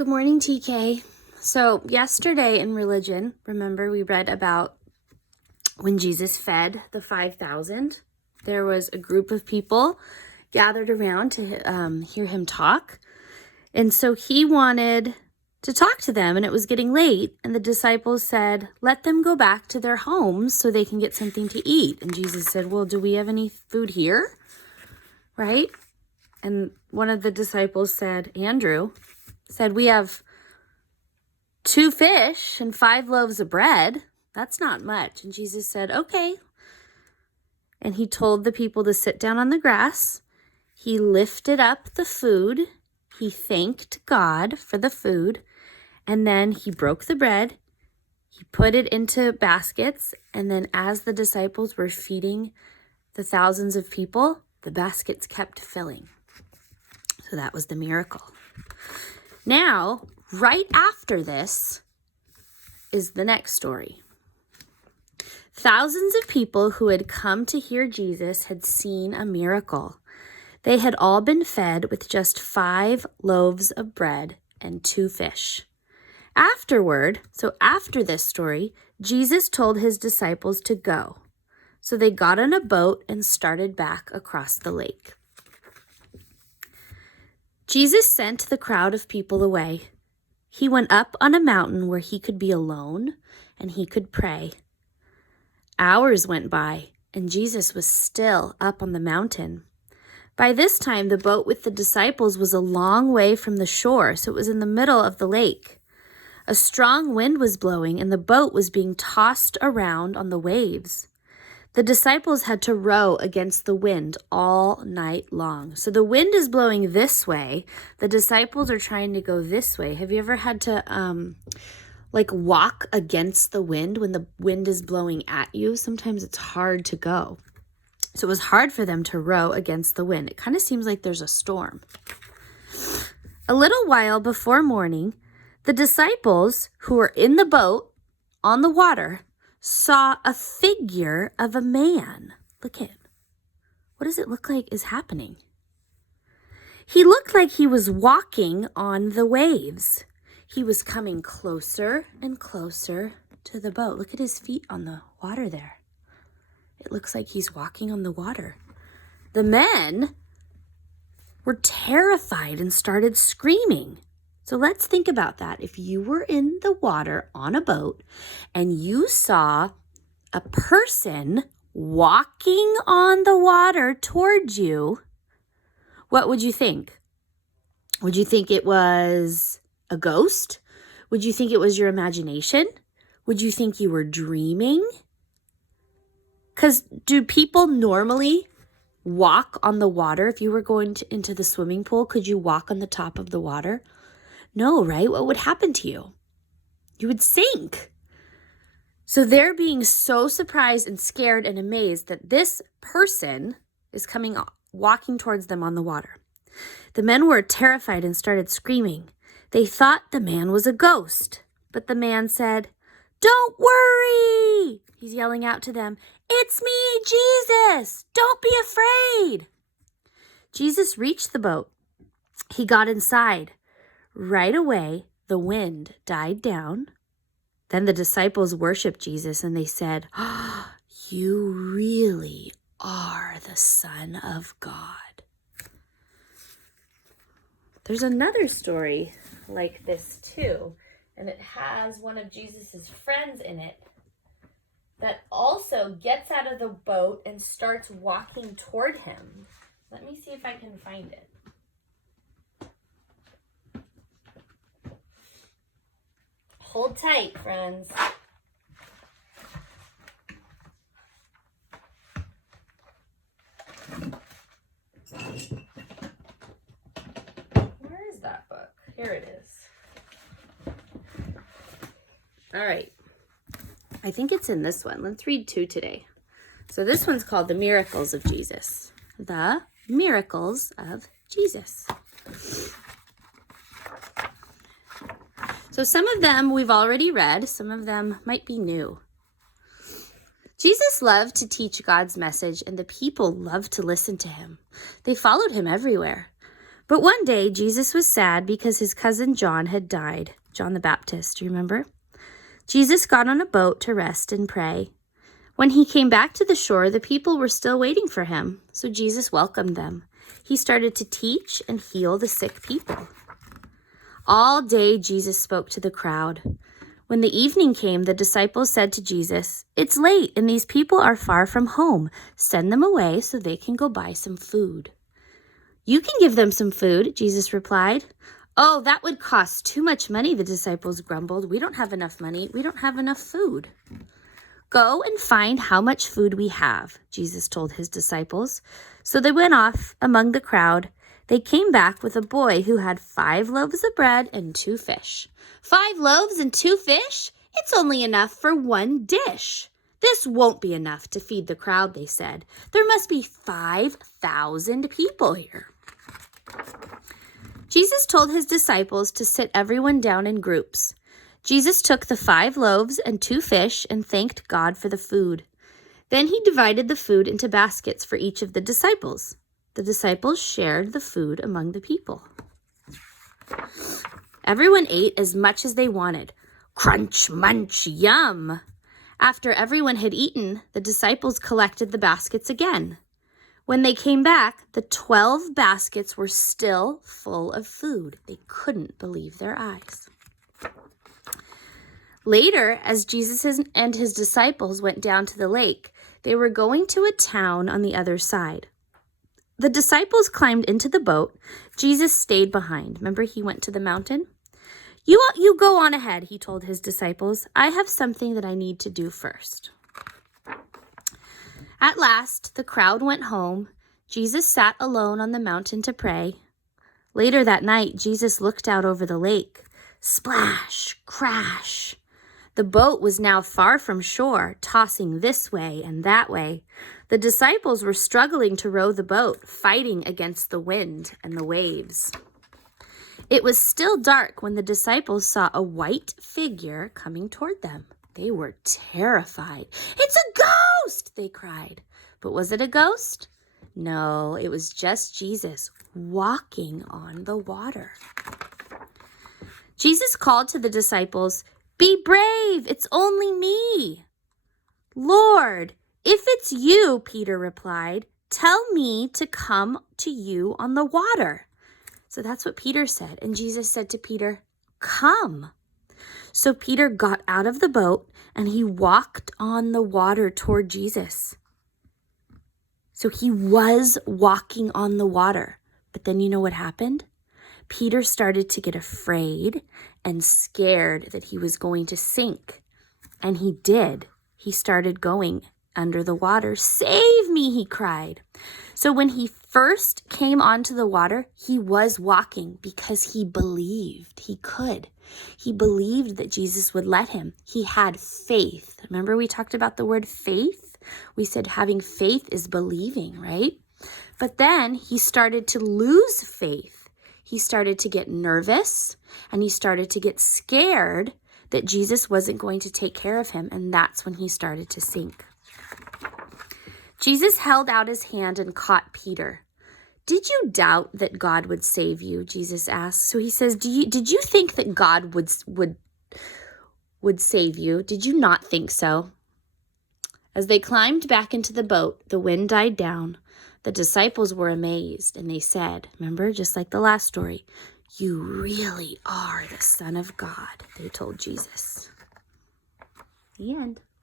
Good morning, TK. So yesterday in religion, remember we read about when Jesus fed the 5,000. There was a group of people gathered around to hear him talk. And so he wanted to talk to them, and it was getting late. And the disciples said, let them go back to their homes so they can get something to eat. And Jesus said, well, do we have any food here? Right? And one of the disciples said, Andrew, said, we have 2 fish and 5 loaves of bread. That's not much. And Jesus said, okay. And he told the people to sit down on the grass. He lifted up the food. He thanked God for the food. And then he broke the bread. He put it into baskets. And then as the disciples were feeding the thousands of people, the baskets kept filling. So that was the miracle. Now, right after this is the next story. Thousands of people who had come to hear Jesus had seen a miracle. They had all been fed with just 5 loaves of bread and 2 fish. Afterward, so after this story, Jesus told his disciples to go. So they got on a boat and started back across the lake. Jesus sent the crowd of people away. He went up on a mountain where he could be alone and he could pray. Hours went by and Jesus was still up on the mountain. By this time, the boat with the disciples was a long way from the shore, so it was in the middle of the lake. A strong wind was blowing and the boat was being tossed around on the waves. The disciples had to row against the wind all night long. So the wind is blowing this way. The disciples are trying to go this way. Have you ever had to walk against the wind when the wind is blowing at you? Sometimes it's hard to go. So it was hard for them to row against the wind. It kind of seems like there's a storm. A little while before morning, the disciples who were in the boat on the water saw a figure of a man. Look at him. What does it look like is happening? He looked like he was walking on the waves. He was coming closer and closer to the boat. Look at his feet on the water there. It looks like he's walking on the water. The men were terrified and started screaming. So let's think about that. If you were in the water on a boat and you saw a person walking on the water towards you, what would you think? Would you think it was a ghost? Would you think it was your imagination? Would you think you were dreaming? Because do people normally walk on the water? If you were going into the swimming pool, could you walk on the top of the water? No, right? What would happen to you? You would sink. So they're being so surprised and scared and amazed that this person is walking towards them on the water. The men were terrified and started screaming. They thought the man was a ghost, but the man said, "Don't worry!" He's yelling out to them, "It's me, Jesus! Don't be afraid!" Jesus reached the boat. He got inside. Right away, the wind died down. Then the disciples worshiped Jesus and they said, "You really are the Son of God." There's another story like this too, and it has one of Jesus's friends in it that also gets out of the boat and starts walking toward him. Let me see if I can find it. Hold tight, friends. Where is that book? Here it is. All right. I think it's in this one. Let's read 2 today. So this one's called The Miracles of Jesus. The Miracles of Jesus. So some of them we've already read. Some of them might be new. Jesus loved to teach God's message, and the people loved to listen to him. They followed him everywhere. But one day, Jesus was sad because his cousin John had died. John the Baptist, do you remember? Jesus got on a boat to rest and pray. When he came back to the shore, the people were still waiting for him, so Jesus welcomed them. He started to teach and heal the sick people. All day, Jesus spoke to the crowd. When the evening came, the disciples said to Jesus, "It's late and these people are far from home. Send them away so they can go buy some food." "You can give them some food," Jesus replied. "Oh, that would cost too much money," the disciples grumbled. "We don't have enough money. We don't have enough food." "Go and find how much food we have," Jesus told his disciples. So they went off among the crowd. They came back with a boy who had 5 loaves of bread and 2 fish. 5 loaves and 2 fish? It's only enough for 1 dish. This won't be enough to feed the crowd, they said. There must be 5,000 people here. Jesus told his disciples to sit everyone down in groups. Jesus took the 5 loaves and 2 fish and thanked God for the food. Then he divided the food into baskets for each of the disciples. The disciples shared the food among the people. Everyone ate as much as they wanted. Crunch, munch, yum! After everyone had eaten, the disciples collected the baskets again. When they came back, the 12 baskets were still full of food. They couldn't believe their eyes. Later, as Jesus and his disciples went down to the lake, they were going to a town on the other side. The disciples climbed into the boat. Jesus stayed behind. Remember, he went to the mountain? You go on ahead, he told his disciples. I have something that I need to do first. At last, the crowd went home. Jesus sat alone on the mountain to pray. Later that night, Jesus looked out over the lake. Splash, crash. The boat was now far from shore, tossing this way and that way. The disciples were struggling to row the boat, fighting against the wind and the waves. It was still dark when the disciples saw a white figure coming toward them. They were terrified. "It's a ghost!" they cried. But was it a ghost? No, it was just Jesus walking on the water. Jesus called to the disciples, "Be brave, it's only me." "Lord, if it's you," Peter replied, "tell me to come to you on the water." So that's what Peter said. And Jesus said to Peter, "Come." So Peter got out of the boat and he walked on the water toward Jesus. So he was walking on the water. But then you know what happened? Peter started to get afraid and scared that he was going to sink. And he did. He started going under the water. "Save me," he cried. So when he first came onto the water, he was walking because he believed he could. He believed that Jesus would let him. He had faith. Remember we talked about the word faith? We said having faith is believing, right? But then he started to lose faith. He started to get nervous and he started to get scared that Jesus wasn't going to take care of him. And that's when he started to sink. Jesus held out his hand and caught Peter. "Did you doubt that God would save you?" Jesus asked. So he says, did you think that God would save you? Did you not think so? As they climbed back into the boat, the wind died down. The disciples were amazed and they said, remember, just like the last story, "You really are the Son of God," they told Jesus. The end.